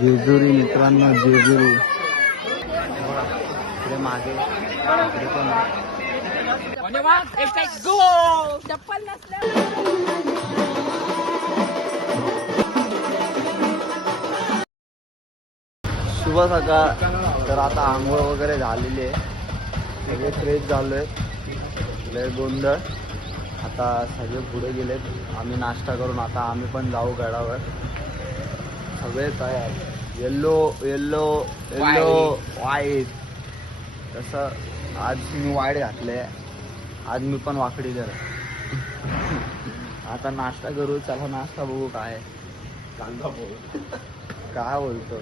जेजुरी मित्रांनो, जेजुरी इकडे मागे इकडे पण शुभ सकाळ. तर आता आंघोळ वगैरे झालेली आहे, सगळे फ्रेश झालोय, लय गोंधळ. आता सगळे पुढे गेलेत, आम्ही नाश्ता करून आता आम्ही पण जाऊ गडावर. सगळे तयार, येल्लो येल्लो येल्लो व्हाईट. तसं आज मी व्हाईट घातले, आज मी पण वाकडी कर. आता नाश्ता करू, चला नाश्ता बघू काय. कांदा पोहे काय बोलतो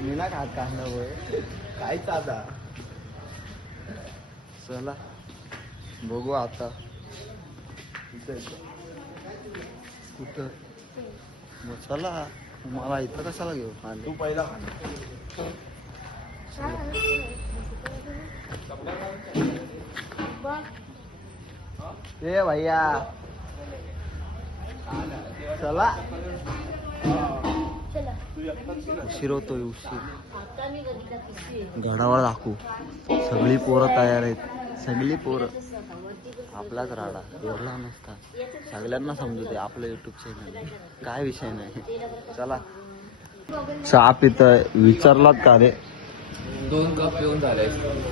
मी, ना खात कांदा पोहे कायच. आता चला बघू आता कुठं. मग चला, मला इथं कशाला घेऊ. तू पहिला ए भैया चला. उशीर होतोय, उशीर. गडावर दाखवू, सगळी पोरं तयार आहेत, सगळी पोरं. आपलाच राडा एवढा नसता, सगळ्यांना समजू दे आपलं युट्यूब चॅनल, काय विषय नाही. चला. चहा पितोय, विचारलात का रे? 2 कप पिऊन झाले.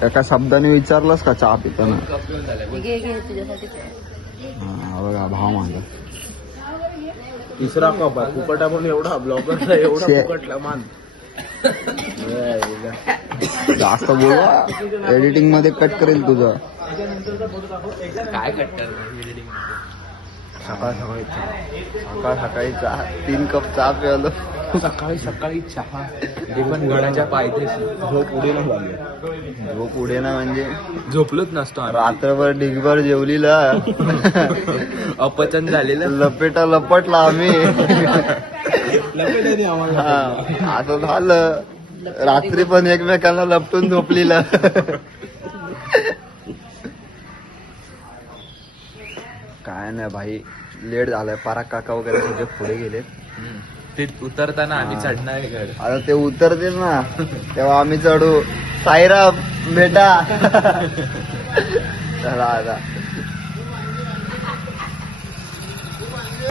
एका शब्दाने विचारलंस का चहा पिताना? 2 कप पिऊन झाले. हा बघा भाव माझा. तिसरा कप आहे, फुकटा पण एवढा ब्लॉगरला एवढा फुकटला मान. जास्त बोलवा, एडिटिंग मध्ये कट करेल तुझं. काय कट करणार एडिटिंग? सकाळ सकाळी चहा 3 कप चहा प्यालो. सकाळी चहा, ते पण गडाच्या पायथ्याशी. झोप उडे ना झाली, झोप उडे ना म्हणजे झोपलोच नसतो आम्ही. रात्रभर ढिगभर जेवलीला, अपचन झालेलं, लपेटा लपटला आम्ही. लपेटाने आम्हाला. हा, असं झालं. रात्री पण एकमेकांना लपटून झोपलीला. काय नाही भाई, लेट झालाय. पराग काका वगैरे सगळे पुढे गेले. ते उतरताना आम्ही चढणार आहे गड. आता ते उतरतील ना तेव्हा आम्ही चढू. साईराम बेटा. चला आता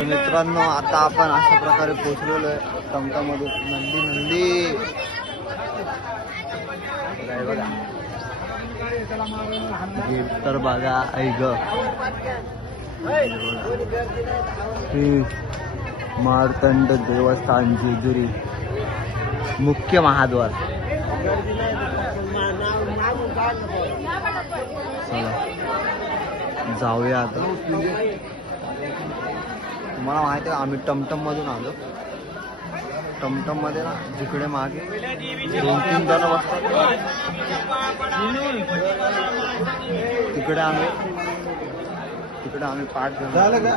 मित्रांनो, आता आपण अशा प्रकारे पोहोचलेलो आहे टमटममधून. नंदी काय बघा, तर बघा ऐक मार्तंड देवस्थान जेजुरी मुख्य महाद्वार. चला जाऊया आता. तुम्हाला माहिती आहे आम्ही टमटम मधून आलो. टमटम मध्ये ना जिकडे मागे 2-3 जण बसतात, तिकडे आम्ही 5 जण.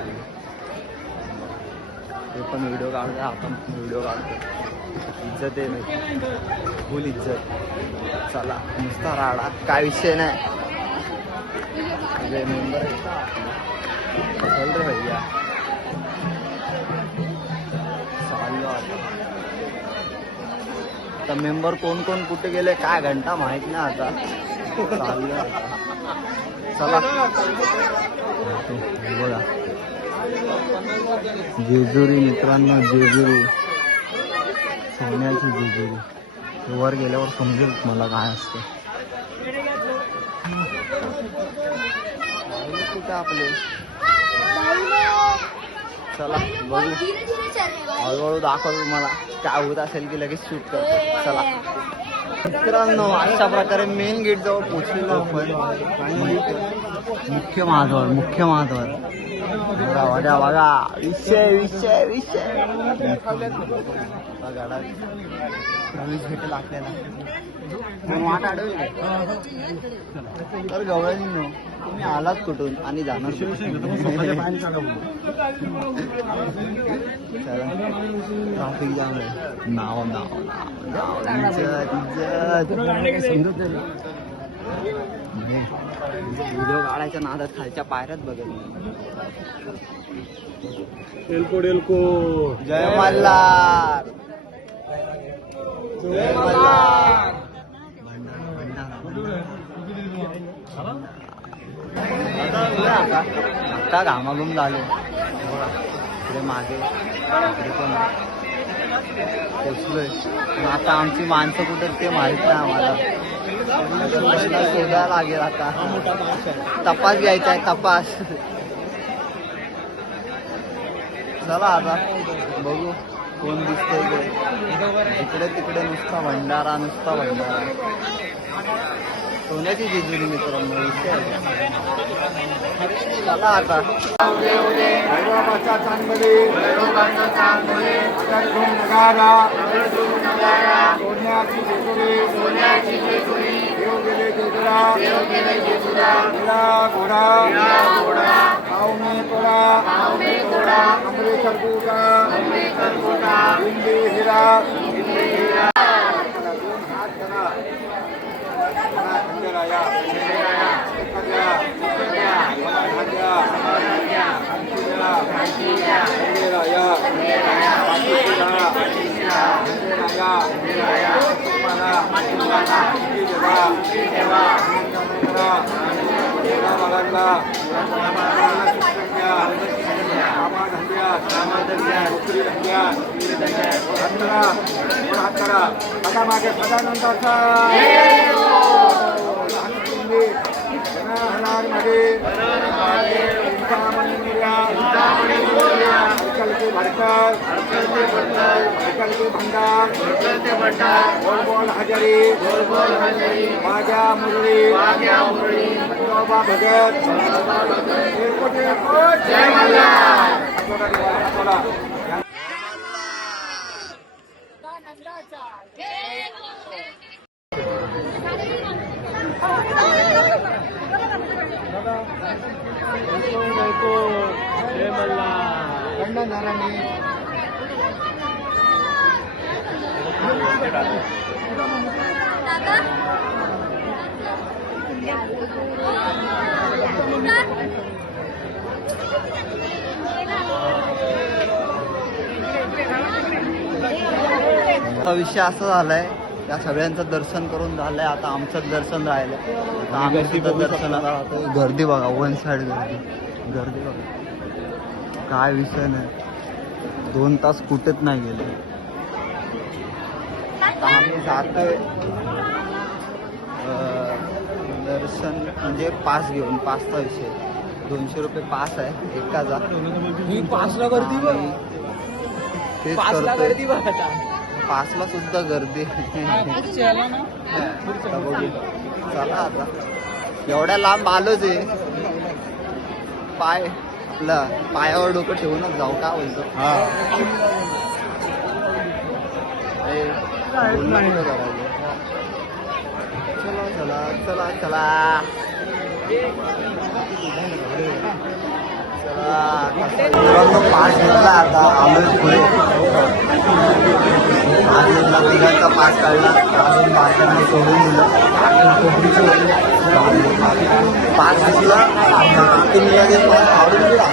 ते पण व्हिडिओ काढतोय, आपण व्हिडिओ काढतो. इज्जत आहे, फुल इज्जत. चला नुसता राडा, काय विषय नाही. मेंबर चल रे भैया, चाललो आता. मेंबर कोण कोण कुठे गेले काय घंटा माहित नाही. आता चाललो चला. बघा जेजुरी मित्रांनो, जेजुरी सोन्याची जेजुरी. वर गेल्यावर समजेल मला काय असतं. कुठे आपले. चला बघू, हळूहळू दाखवतो मला काय होत असेल की लगेच शूट करतो. चला मित्रांनो, अशा प्रकारे मेन गेट जवळ पोहोचलेलो आपण. मुख्य महाद्वार. बघा बघा, विषय गाडा प्रवेश भेटेल आपल्याला. वाट अडवली तर गवळणी तुम्ही आलात कुठून आणि जाणार. ट्राफिक जाम आहे. नाव इज्जत. व्हिडिओ काढायच्या नादात खालच्या पायऱ्यात बघत. एल्को जय मल्हार. जय मल्हार. आता घामाघूम झाले इकडे मागे इकडे पण पोचलोय. पण आता आमची माणसं कुठं ते माहित नाही आम्हाला. शोधायला लागेल आता. तपास घ्यायचा आहे तपास. चला आता बघू कोण दिसतंय इकडे. इकडे तिकडे नुसता भंडारा नुसता भंडारा. सोन्याची जेजुरी मित्रांनो विषय आहे. चला आता भैरवाबाचा चांदणे अगरधूम नगारा सोन्याची जेजुरी देव गेले जेजुरा निळा घोडा पावणे तोडा अमरेश्वर गोटा हिंदी हिरा हात करा खंडेराया मागे सदानंदाचा भंडार गोल गोल हजारी वाग्या मुरली बाबा भगत जय मल्हार. विषय असा झालाय त्या सगळ्यांचं दर्शन करून झालंय. आता आमचं दर्शन राहिलं. आता आम्ही तिथं दर्शनाला राहतो. गर्दी बघा वन साईड गर्दी बघा. काय विषय नाही. 2 तास कुठेच नाही गेले. आता आम्ही जातोय दर्शन म्हणजे पास घेऊन. पासचा विषय 200 रुपये पास आहे एकाचा. पाचला गर्दी तेच करतोय. पासला सुद्धा गर्दी. चला आता एवढ्या लांब आलोच आहे. आपलं पायावर डोकं ठेवूनच जाऊ. का बोलतो चला चला चला चला. पास घेतला आता आलोय पुढे. आजला तिघांचा पास काढला. अजून बाकींना सोडून दिलं. पास असला तुम्ही लगेच पास काढून दिला.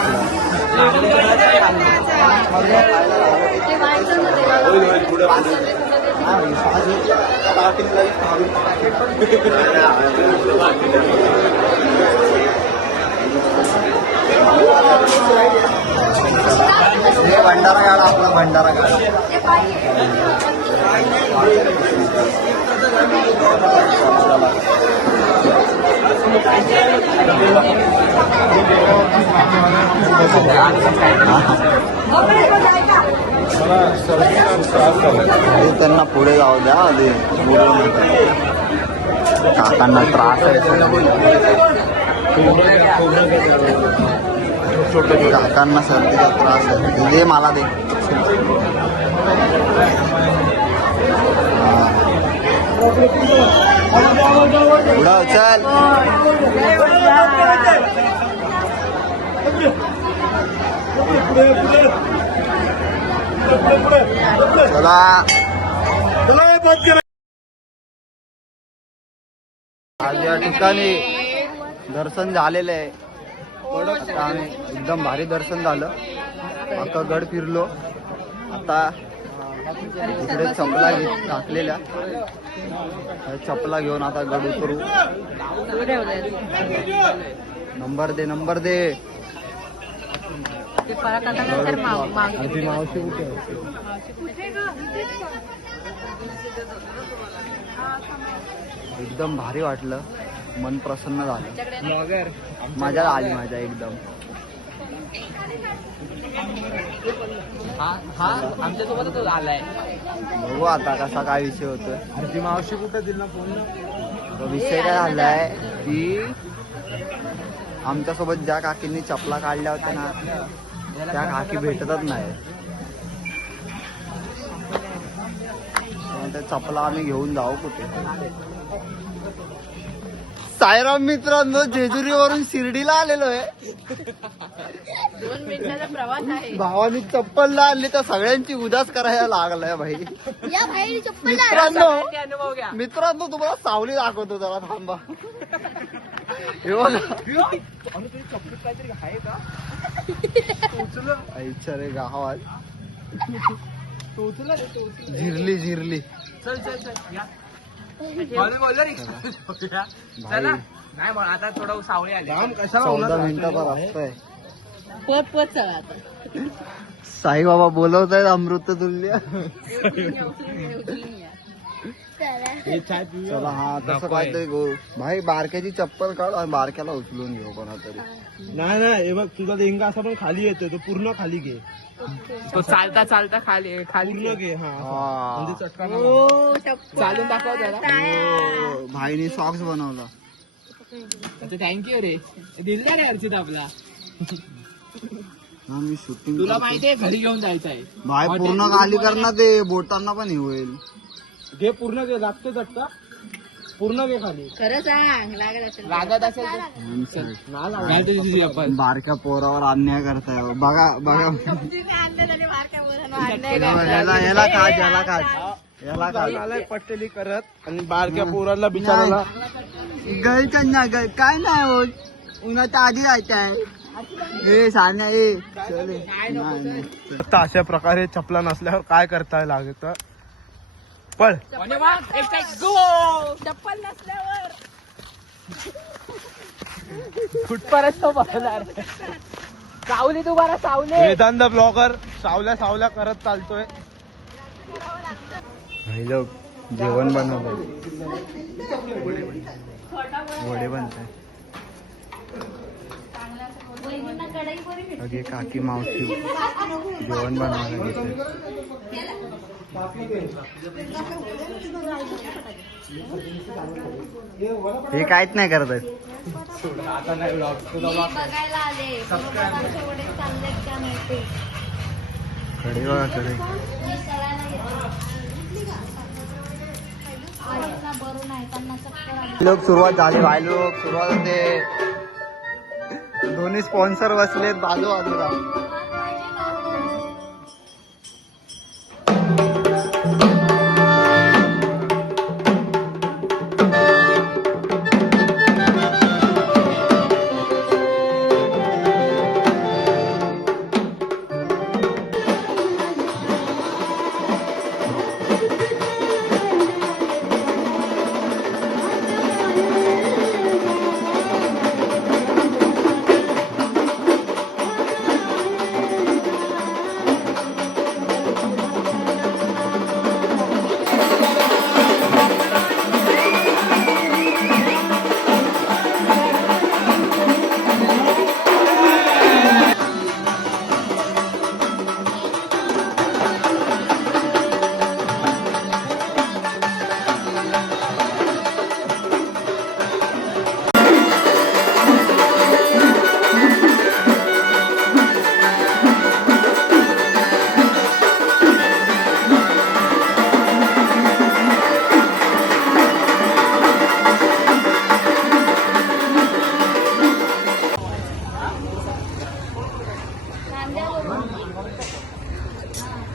भंडारा गाडा आपला भंडारा गाडा. त्यांना पुढे जाऊ द्या. आधी काकांना त्रास आहे. काकांना सर्दीचा त्रास आहे. दे मला दे. पुढं चल. चला आज या ठिकाणी दर्शन झालेलं आहे. आता आम्ही एकदम भारी दर्शन झालं. आता गड फिरलो. आता इकडे चपला टाकलेल्या, चपला घेऊन आता गड उतरू. नंबर दे, नंबर दे. मावशी कुठे? एकदम भारी वाटलं, मन प्रसन्न झालं. मजा आली माझ्या एकदम. हा आमच्या सोबतच आलाय. बघू आता कसा काय विषय होतोय. अर्धी मावशी कुठे दिल ना फोन. तो विषय काय झालाय की आमच्यासोबत ज्या काकींनी चपला काढल्या होत्या ना, त्या काकी भेटतच नाही. त्या चपला आम्ही घेऊन जाऊ कुठे. साईराम मित्रांनो, जेजुरीवरून शिर्डीला आलेलो आहे. 2 मिनिटाचा प्रवास आहे. भावानी चप्पल आणली तर सगळ्यांची उदास करायला लागलाय भाई. या बाहेर चप्पल मित्रांनो तुम्हाला सावली दाखवतो, जरा थांबा. हे बघा, आईच्या रे गावात झिरली चल चल चल या. नाही मग आता थोडं सावळी आली. 14 मिनिटाचा रस्ता आहे. पत चला आता. साईबाबा बोलवत आहेत अमृत तुल्य. चला हा तसं काहीतरी गो भाई. बारक्याची चप्पल काढ आणि बारक्याला उचलून घेऊ कोणातरी. नाही नाही, हे बघ तुझा लेंगा असा पण खाली येतोय, तो पूर्ण खाली घे. तो चालता चालता खाली पूर्ण घे. हा हा. म्हणजे चटका चालून दाखव जरा. हो, भाईनी सॉक्स बनवला. थँक्यू रे, दिलला रे अर्चित आपला. मी शूटिंग तुला माहितीये घरी घेऊन जायचं आहे. भाई पूर्ण खाली कर ना, ते बोटांना पण हे होईल. घे पूर्ण घे. लागतो चटका पूर्ण घे खाली. खरं सांग, लागत असेल. लागत असेल तर तुझी आपण. बारक्या पोरावर अन्याय करताय. बघा बघा, याला काढ, याला काढ, याला काढ. पट्टेली करत आणि बारक्या पोराला बिचाराला गळचं ना गळ काय नाही होत. उन्हाच्या आधी जायचं आहे. हे सान्या ए चल ए. नाही. आता अशा प्रकारे चपला नसल्यावर काय करता लागत. पळ. चप्पल नसल्यावर कुठपर्यंत तो बघणार. सावली तू बरा सावले. वेदांत ब्लॉगर सावल्या सावल्या करत चालतोय. भाई लोक जेवण बनवलं. वडे बनताय. अगे काकी मावशी जेवण बनवायला घेते. हे काहीच नाही करत आहेत. बघायला आले वडे चाललेत का नाही ते. कडे बघा कडे. लोक सुरुवात झाली. भाई लोक सुरुवात होते. दोन्ही स्पॉन्सर बसलेत बाजूला.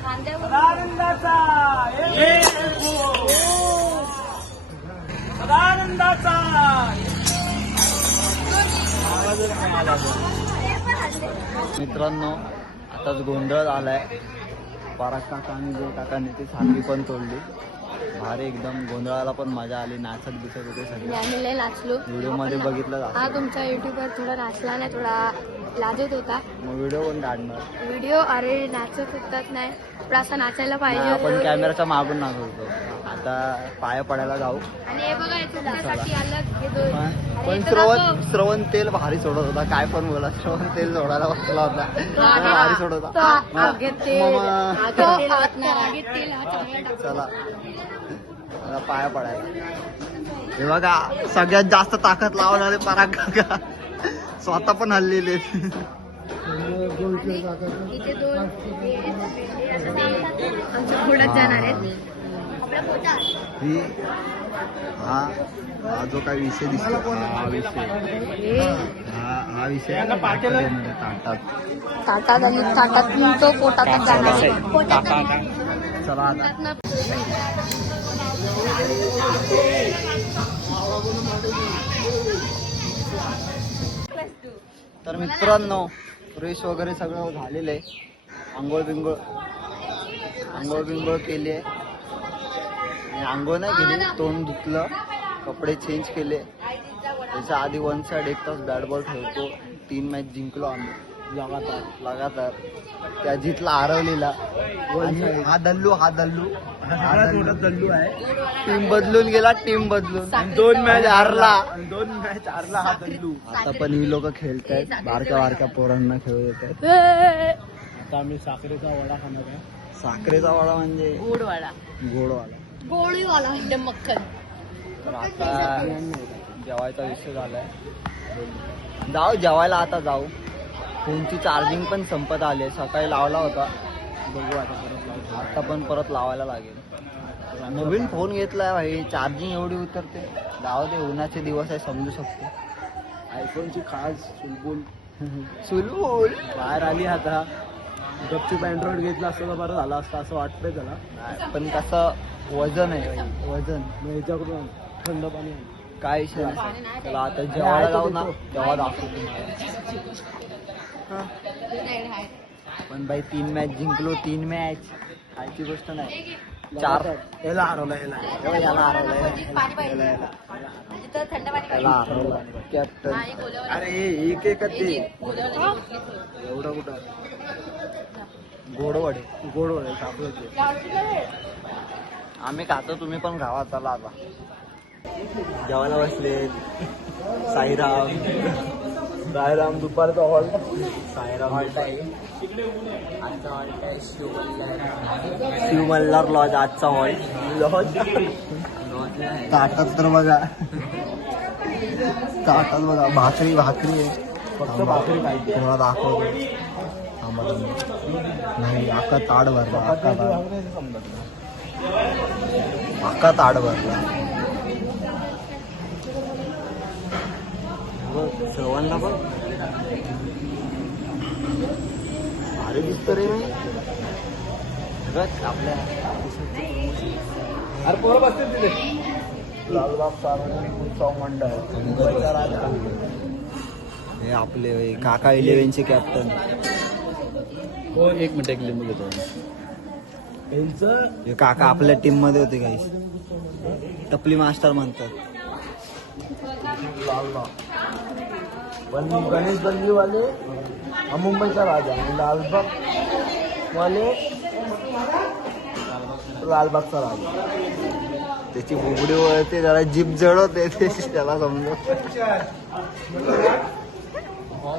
कांद्यावर आनंदाचा. मित्रांनो आताच गोंधळ झालाय. पराग काका आणि जो काकाने ती साखळी पण तोडली. भारी एकदम गोंधळाला पण मजा आली. नाचत दिसत होते सगळे. आम्ही लय नाचलो. व्हिडिओ मध्ये बघितलं जातं. हा तुमच्या युट्यूबवर थोडा नाचला नाही, थोडा लाजत होता मग व्हिडिओ पण काढणार. व्हिडिओ. अरे नाचत होतात नाही, पण असं नाचायला पाहिजे आपण होतं. कॅमेराच्या मागून नाचत होतो. आता पाया पडायला जाऊ. आणि हे बघा इथे त्यासाठी अलग हे दोन. अरे पण इथं दाखव. श्रवण तेल भारी सोडत होता. काय पण बोला, श्रवण तेल सोडायला बसला होता. भारी सोडत तो होता. आगीत तेल आगीत तेल हा चांगला टाकतो. चला मला पाया पडायला. हे बघा सगळ्यात जास्त ताकद लावणारे पराग काका स्वतः पण हल्लेले. इथे दोन आमच्या पुढत जाणार आहेत. आपला पोटा. ही हा जो काही विषय दिसतो हा विषय हा विषय ताटात. ताटात आणि ताटात तो पोटातच जाणार आहे. चला आता तर मित्रांनो फ्रेश वगैरे सगळं झालेलं आहे. आंघोळ बिंघोळ केली आहे. आणि आंघोळ नाही केली, तोंड धुतलं, कपडे चेंज केले. त्याच्या आधी 1 साइड 1 तास बॅट बॉल खेळतो. 3 मॅच जिंकलो आम्ही लगातार. त्या जितला हरवलेला हा दल्लू आहे. टीम बदलून गेला. टीम 2 मॅच हारला. 2 मॅच हारला हा दल्लू. आता पण ही लोक खेळतायत. बारक्या पोरांना खेळू देत आहेत. आता आम्ही साखरेचा वडा खाणार आहे. साखरेचा वडा म्हणजे गोडवाडा. गोडवाला. गोळीवाला एकदम मक्खन. तर आता जेवायचा विषय झालाय. जाऊ जेवायला. आता जाऊ. फोनची चार्जिंग पण संपत आली आहे. सकाळी लावला होता. बघू आता परत लावू. आता पण परत लावायला लागेल. नवीन फोन घेतलाय भाई. चार्जिंग एवढी उतरते. जाऊ दे, उन्हाचे दिवस आहे, समजू शकतो. आयफोनची खास सुलबुल बाहेर आली. आता गपचूप अँड्रॉइड घेतला असतं तर बरं झालं असतं असं वाटतंय त्याला. पण कसं वजन आहे भाई, वजन. मग ह्याच्याकडून थंड पाणी आहे. काय विषय नाही. चला आता जेवायला जाऊ ना, तेव्हा दाखवतो. पण भाई 3 मॅच जिंकलो. 3 मॅच खायची गोष्ट नाही. 4 याला हरवलं याला हरवलं. त्याला हरवलं कॅप्टन. अरे एक एक ते एवढं कुठं गोडवडे गोड चॉकलेट. आम्ही खातो, तुम्ही पण खावा. चला आता जेवायला बसले. साईराम दुपारचा हॉल. साईराम आजचा हॉल काय शिव मल्हार लॉज. आजचा हॉल लॉज. ताटात तर बघा, ताटात बघा भाकरी आहे. फक्त भाकरी खायची. तुम्हाला दाखवतो. नाही अख्खा ताड भरला. अख्खा ताड भरला. सर्वांना पण भारी दिसतो रे. आपल्या अरे पोरं बसते तिथे. लालबाग सार्वजनिक उत्सव मंडळ. हे आपले काका 11चे कॅप्टन. एक मिनिट लिंबू घेतो. यांचं हे काका आपल्या टीम मध्ये होते. काही टपली मास्टर म्हणतात. गणेश गल्लीवाले हा मुंबईचा राजा आणि लालबाग वाले लालबागचा राजा. त्याची बुबडी वळते, जरा जीभ जळवते. त्याला समजत.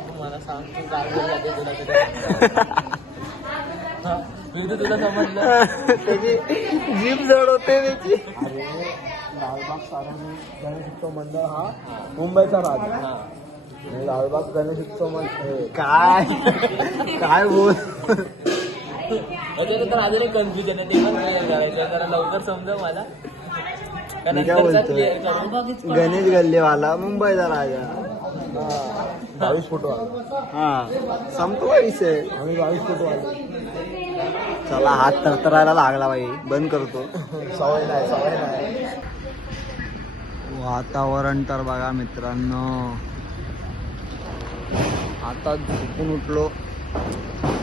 तुम्हाला सांगतो तुला समजलं. त्याची जीभ जळवते त्याची. अरे लालबाग सार्वजनिक गणेश उत्सव मंडळ हा मुंबईचा राजा. आणि लालबाग गणेश उत्सव मंडळ काय बोल. तर अजून एक कन्फ्युजन आहे. ते पण clear करायचं जरा लवकर समजा मला. मी काय बोलतो, गणेश गल्लेवाला मुंबईचा राजा. 22 फुट आले. हा संपतो का विषय. आम्ही 22 फुट आले. चला हात तरतरायला लागला बाई. बंद करतो. सवय नाही. वातावरण तर बघा मित्रांनो, आता झोपून उठलो,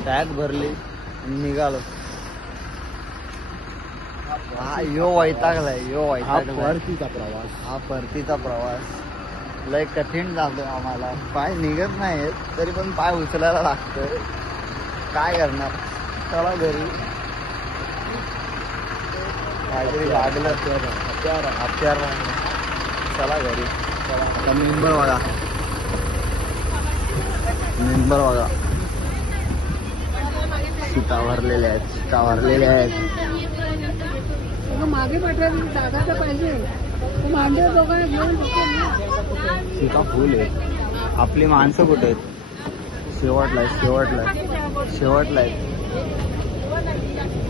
बॅग भरली आणि निघालो. हा यो वैतागलाय, यो वैतागलाय. परतीचा प्रवास. हा परतीचा प्रवास लय कठीण जातो आम्हाला. पाय निघत नाहीत तरी पण पाय उचलायला लागतोय. काय करणार, चला घरी. काहीतरी लागलं हत्यार लागलं. चला घरी. आता मेंबर बघा, मेंबर बघा, सीटा भरलेल्या आहेत, सीटा भरलेल्या आहेत. मागे पाठवायची जागा तर पाहिजे. मांडे दोघांना घेऊन सीटा फुल आहे. आपली माणसं कुठे आहेत? शेवटला आहे, शेवटला आहे, शेवटला आहे.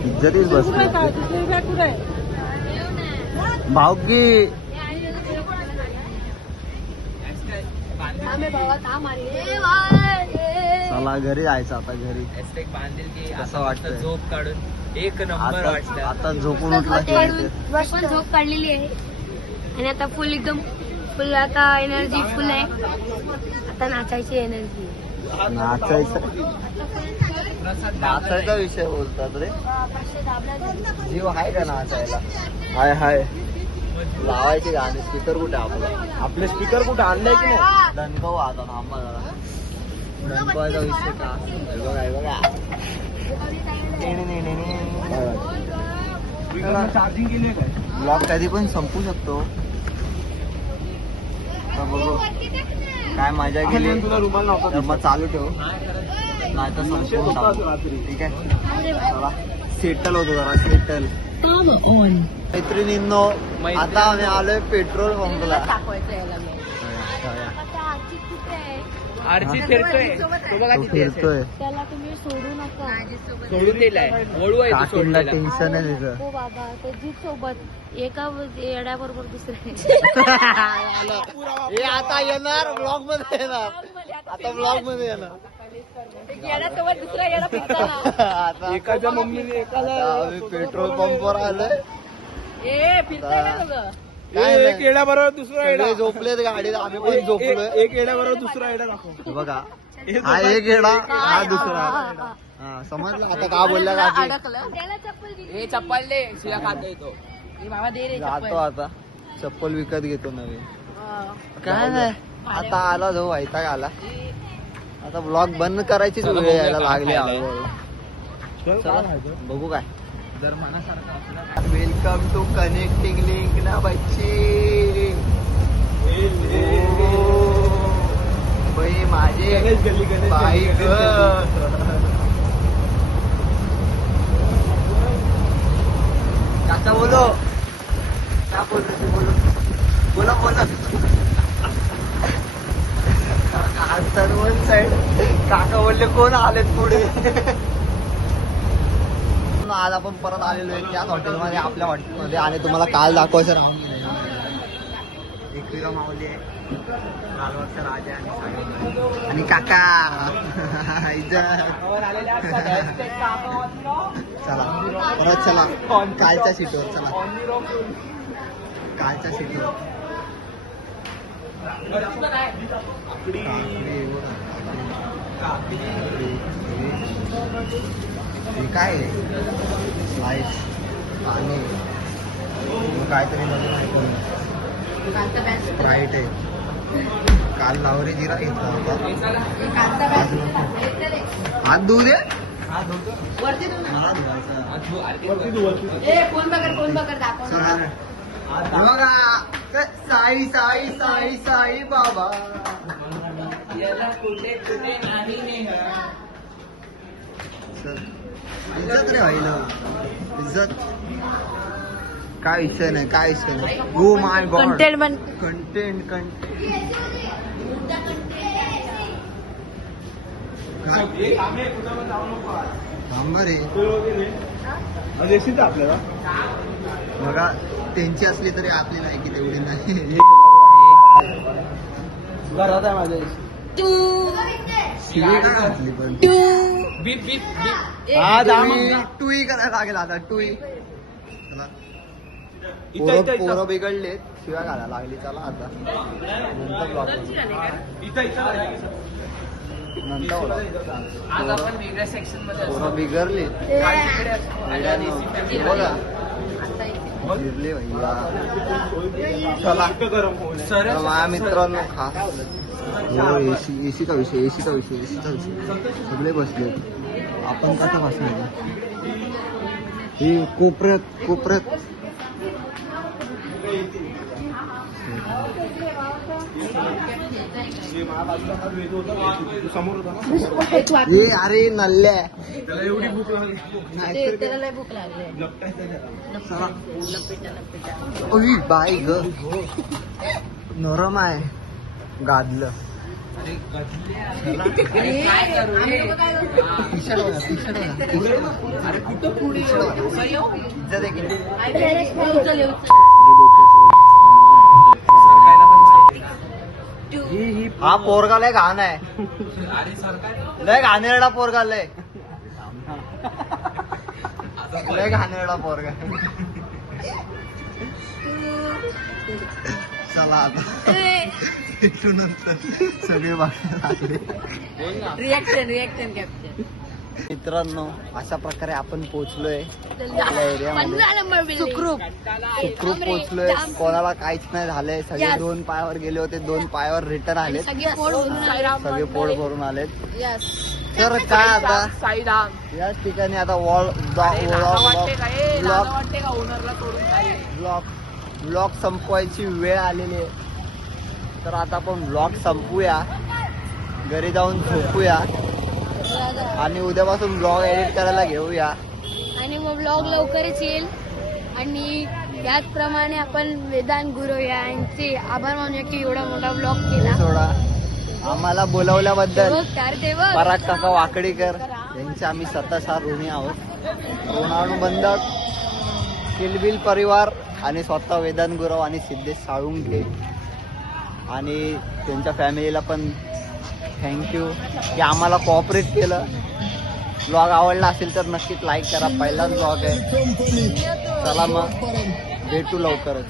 इज्जतीच बसली. भाऊकी चला घरी जायचं आता. घरी कसं वाटतं? झोप काढून एक नंबर वाटतं. आता झोपून उठला की माहिती. पण झोप काढलेली आहे आणि आता फुल एकदम फुल आता एनर्जी फुल आहे. आता नाचायची एनर्जी. नाचायचा विषय बोलतात रे. जीव आहे का नाचायला? हाय हाय. लावायचे गाणे. स्पीकर कुठे आपला? आपले स्पीकर कुठे आणलाय की नाही? दणकवू आता, थांबा जरा. दणकवायचा विषय का? हे बघा, हे बघा. चार्जिंग केली काय? ब्लॉग कधी पण संपू शकतो. आता बघू काय मजा गेली. तुला रुमाल नव्हता. तर मग चालू ठेव, नाही तर संपवून टाकू. ठीक आहे, चला. सेटल होतो जरा, सेटल. मैत्रिणींनो, आता आम्ही आलोय पेट्रोल पंपला. आरची फिरतोय तो बघा तो तिथे असेल. फिरतोय. त्याला तुम्ही सोडू नका. सोडून दिलाय, वळू आहे तो काकींना सोडलेला. टेन्शन आहे तिचं. हो बाबा, त्याची सोबत एका येड्याबरोबर दुसऱ्या. हे आता येणार, ब्लॉग मध्ये येणार. आता ब्लॉग मध्ये येणार. येड्यासोबत दुसरा येडा फिरताना. आता एकाच्या मम्मीने एकाला आता आम्ही पेट्रोल पंपवर आलोय. ए फिरतोय का सगळं? काय एक नाही. येड्या बरोबर दुसरा येडा. सगळे झोपलेत गाडीत, आम्ही पण झोपलोय. एक येड्या बरोबर दुसरा येडा दाखव. हे बघा, हा एक येडा, हा दुसरा. हा समजलं आता का बोलल्या काकी. त्याला चप्पल दिली. ए चप्पल दे, शिळा खातोय तो. ए बाबा दे रे जातो चप्पल. आता, चप्पल विकत घेतो नवीन. काय नाही, आता आला जो वैताग आला. आता ब्लॉग बंद करायचीच वेळ यायला लागली हळूहळू. चला बघू काय. जर मनासारखं असलं वेलकम टू कनेक्टिंग लिंक ना बच्ची. बाई माझे गणेश गल्ली, गणेश बाई गल्ली, ग. काका बोलो, क्या बोल रहे बोलो, बोला बोला. काका सर्व साइड. काका बोलले कोण आलेत पुढे. आज आपण परत आलेलो आहे त्याच हॉटेलमध्ये, आपल्या हॉटेलमध्ये. आणि तुम्हाला काल दाखवायचं एकविरा माऊली आहे, लालबागचा राजा आणि काका. चला परत चला कालच्या सीटवर. चला कालच्या सीटवर. हे काय स्लाइस आणि काहीतरी नवीन ऐकून स्प्राईट आहे. काल लावरी जिरा घेतला होता. आज नको. हात धुऊ दे. मला धुवायचा. चला. हे बघा, साई साई साई साई बाबा. इज्जत रे व्हायला, इज्जत. काय विषय नाही, काय विषय नाही. Go my God. Containment. Content थांबा रे. देशील आपल्याला बघा, त्यांची असली तरी आपली नाही की तेवढी नाही. घरात आहे माझ्या. शिवी का घातली पण. बीप बीप बीप. हा, जा मग. टुई करायला लागेल आता, टुई. चला पोरं बिघडले, शिवाय घालायला लागली. चला आता नंतर vlog बनवू. नंतर vlog. पोरं बिघडली बघा, फिरले भैया. चला तर माझ्या मित्रांनो खास एसीचा विषय सगळे बसले. आपण कसं बसणार? हे कोपऱ्यात हे अरे नल्ल्या एवढी भूक लागली. ओही बाई ग, नरम आहे गादलं. हा पोरगा लय घाण आहे, लय घाणेरडा पोरगा, लय घाणेरडा पोरगा. चला आता नंतर सगळे रिएक्शन कॅप्चर. मित्रांनो अशा प्रकारे आपण पोहोचलोय आपल्या एरियामध्ये. सुखरूप पोहोचलोय. कोणाला काहीच नाही झालंय. सगळे Yes. 2 पायावर गेले होते, 2 पायावर रिटर्न आलेत. सगळे पोट भरून आलेत. तर काय आता याच ठिकाणी आता ब्लॉग संपवायची वेळ आलेली आहे. तर आता आपण ब्लॉग संपवूया, घरी जाऊन झोपूया आणि उद्यापासून ब्लॉग एडिट करायला घेऊया. आणि मग ब्लॉग लवकरच येईल. आणि त्याचप्रमाणे आपण वेदांत गुरु यांचे आभार मानूया की एवढा मोठा ब्लॉग केला. थोडा आम्हाला बोलावल्याबद्दल पराग पराग काका वाकडीकर यांचे आम्ही स्वतः ऋणी आहोत. ऋणानुबंधक किलबिल परिवार आणि स्वतः वेदांत गुरव आणि सिद्धेश साळुंखे आणि त्यांच्या फॅमिलीला पण थँक्यू की आम्हाला कोऑपरेट केलं. ब्लॉग आवडला असेल तर नक्कीच लाईक करा. पहिलाच ब्लॉग आहे. चला मग भेटू लवकरच.